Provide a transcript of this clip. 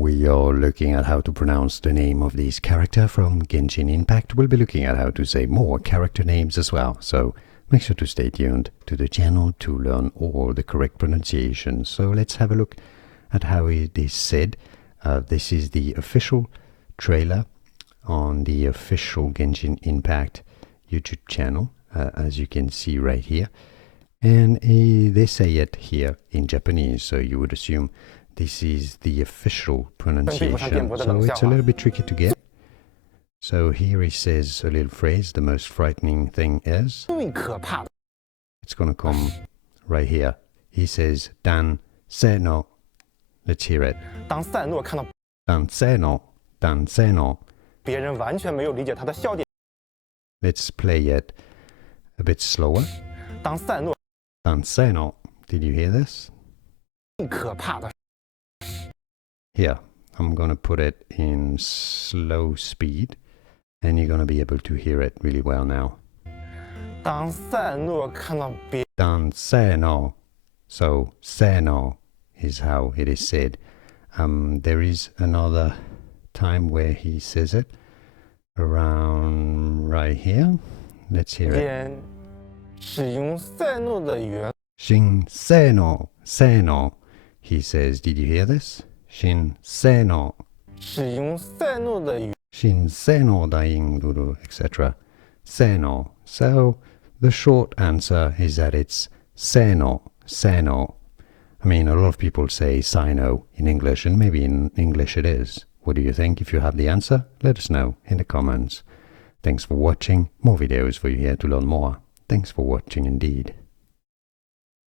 we are looking at how to pronounce the name of this character from Genshin Impact. We'll be looking at how to say more character names as well. So make sure to stay tuned to the channel to learn all the correct pronunciations. So let's have a look at how it is said. This is the official trailer on the official Genshin Impact YouTube channel, as you can see right here. And they say it here in Japanese, so you would assume this is the official pronunciation. So it's a little bit tricky to get. So here he says a little phrase, the most frightening thing is. It's going to come right here. He says, Dan Cyno. Let's hear it. Dan Cyno. Dan Cyno. Let's play it a bit slower. Dan Cyno. Did you hear this? Here, I'm going to put it in slow speed, and you're going to be able to hear it really well now. Dan Cyno. So, Cyno is how it is said. There is another time where he says it around right here. Let's hear it. Shin Cyno. Cyno. He says, did you hear this? Shin Cyno. Shin Cyno daing duru, etc. Cyno. So the short answer is that it's Cyno. Cyno. I mean, a lot of people say Cyno in English, and maybe in English it is. What do you think? If you have the answer, let us know in the comments. Thanks for watching. More videos for you here to learn more. Thanks for watching indeed.